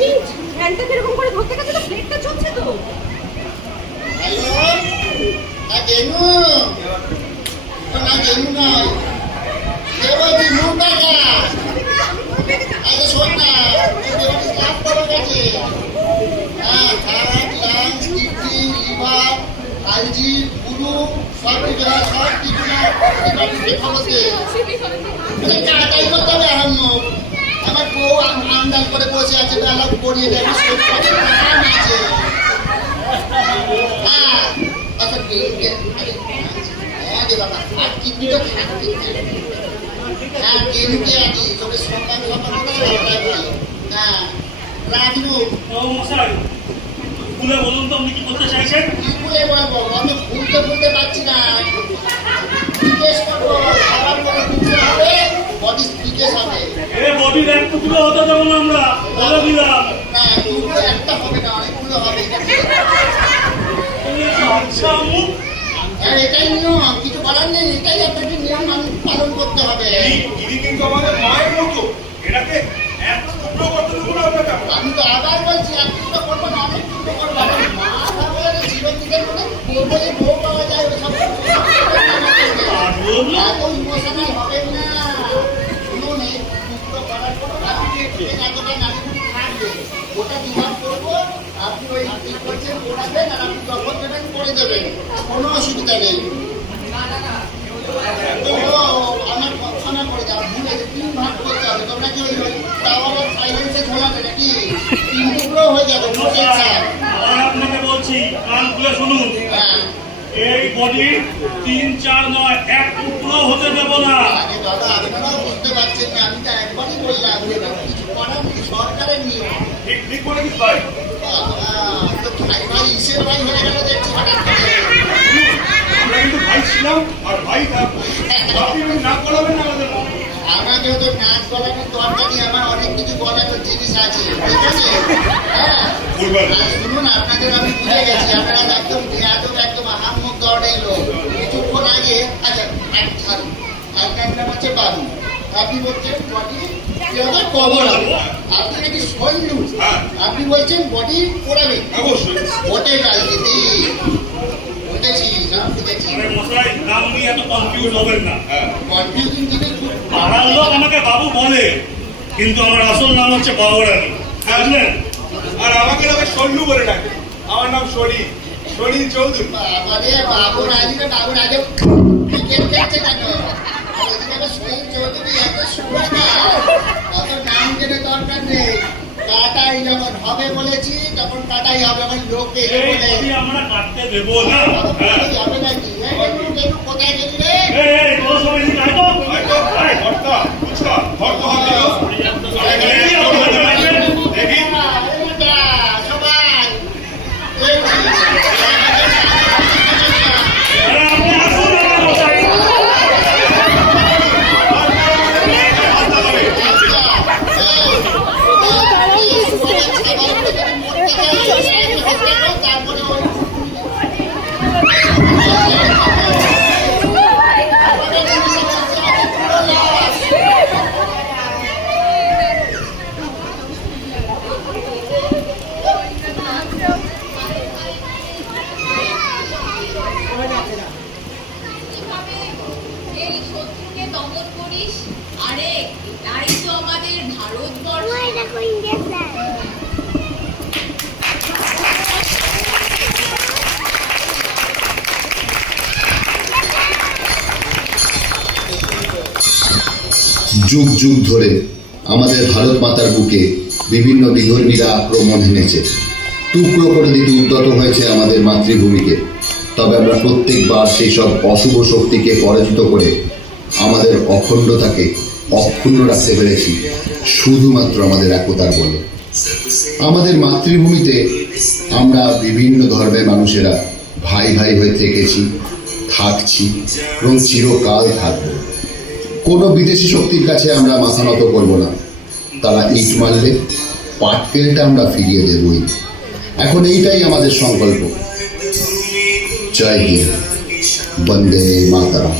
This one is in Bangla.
মিনিট হ্যান্ডটা এরকম করে ধরতে গেছে তো প্লেটটা চলছে তো। হ্যালো গেনু না গেনু না দেবজি মুন্ডাকা আরে শোন না দেবজি লাভ করে গেছে। হ্যাঁ heart lungs kidney liver algae পুরু সব কিছু না মানে কাটাই করতে হবে আমার বউ আন্দাজ করে বসে আছে বেলা পড়িয়ে দেবে আছে। হ্যাঁ আচ্ছা হ্যাঁ রে বাবা আর কিডনি তো থাকবে। হ্যাঁ গেলুকে আছি তবে সকাল সকাল ভালো। হ্যাঁ রাজু মশাই খুলে বলুন তো আপনি কি করতে চাইছেন? কি বলে বলবো আমি বলতে পারছি না। জিজ্ঞেস করবো খাবার পরে টুকরো হবে বডি জিজ্ঞেস হবে। বডির এক টুকরো হতে দেবো না আমরা, বলে দিলাম। না টুকরো একটা হবে না অনেকগুলো হবে। আচ্ছা মুখ আর এটাই নিয়ম, কিছু বলার নেই, এটাই আপনাকে নিয়ম পালন করতে হবে। ইনি কিন্তু আমাদের মায়ের মতো, এটাকে এক টুকরো করতে দেবো না আপনাকে। আমি তো আবার বলছি এক টুকরো করবো না অনেক টুকরো করবো। মা বলে চিরদিনের মতো বলে বউ পাওয়া যায় ওইসব এত ইমোশনাল হবেন না। শুনুন এই টুকরো করার পর আপনি এতটা নাড়িগুড়ি থাকবে ওটা ডিমান্ড করবো। আপনি ওই ঠিক করছেন ওটাবেন আর আপনি যখন দেবেন করে দেবেন, কোনো অসুবিধা নেই। আমার কথা না করে যাও ভুলে তিন ভাগ করতে হবে। তোমরা কি ওই টাওয়ার সাইলেন্সে ঝোলাবে নাকি? তিন টুকরো হয়ে যাবে। আপনাকে বলছি কান খুলে শুনুন, এই বডি 3, 4 নয় এক টুকরো হতে দেবো না। আরে দাদা আপনারাও বুঝতে পারছেন না, আমি তো একবারই বললাম কিছু করার নেই, সরকারের নিয়ম। ঠিক করে দিস ভাই। তো ভাই ভাই ইসের ভাই হয়ে গেল দেখছি হঠাৎ করে। আমরা কিন্তু ভাই ছিলাম আর ভাই থাকবো। আপনি না করাবেন না আমাদের। আমাকে তো নাচ গলানোর দরকার নেই, আমার অনেক কিছু গলানোর জিনিস আছে, ঠিক আছে? হ্যাঁ শুনুন আপনাদের আমি বুঝে গেছি আপনারা একদম আহাম্মক দৌড়ে এলো কিছুক্ষণ আগে। আচ্ছা আপনার নাম হচ্ছে বাবু, আপনি বলছেন বডি কবর হবে, আপনি নাকি সৈন্য, আপনি বলছেন বডি পোড়াবে। অবশ্যই ওটে রাজনীতি বুঝেছি, সব বুঝেছি। মশাই নাম নিয়ে এত কনফিউজ হবেন না। কনফিউজিং জিনিস পাড়ার লোক আমাকে বাবু বলে, কিন্তু আমার আসল নাম হচ্ছে বাবুরানি, বুঝলেন? আর আমাকে নামে সন্নু বলে ডাকে। আমার নাম শরীর চৌধুরী। বাবারে বাবু রাজি না বাবু রাজে ক্রিকেট খেলছে কেন? শহীদ চৌধুরী এত সুন্দর না, অত নাম জেনে দরকার নেই। কাটাই যখন হবে বলেছি তখন কাটাই হবে। আমার লোক দেখে বলে আমরা কাটতে দেবো না। হবে নাকি? কোথায় গেলি রে? যুগ যুগ ধরে আমাদের ভারত মাতার বুকে বিভিন্ন বিধর্মীরা আক্রমণ এনেছে, টুকরো করে দিতে উদ্যত হয়েছে আমাদের মাতৃভূমিকে। তবে আমরা প্রত্যেকবার সেই সব অশুভ শক্তিকে পরাজিত করে আমাদের অখণ্ডতাকে অক্ষুণ্ণ রাখতে পেরেছি শুধুমাত্র আমাদের একতার বলে। আমাদের মাতৃভূমিতে আমরা বিভিন্ন ধর্মের মানুষেরা ভাই ভাই হয়ে থেকেছি, থাকছি এবং চিরকাল থাকব। কোনো বিদেশি শক্তির কাছে আমরা মাথা নত করব না। তারা ইট মারলে পাটকেলটা আমরা ফিরিয়ে দেবই। এখন এইটাই আমাদের সংকল্প। জয় হিন্দ, বন্দে মাতরম।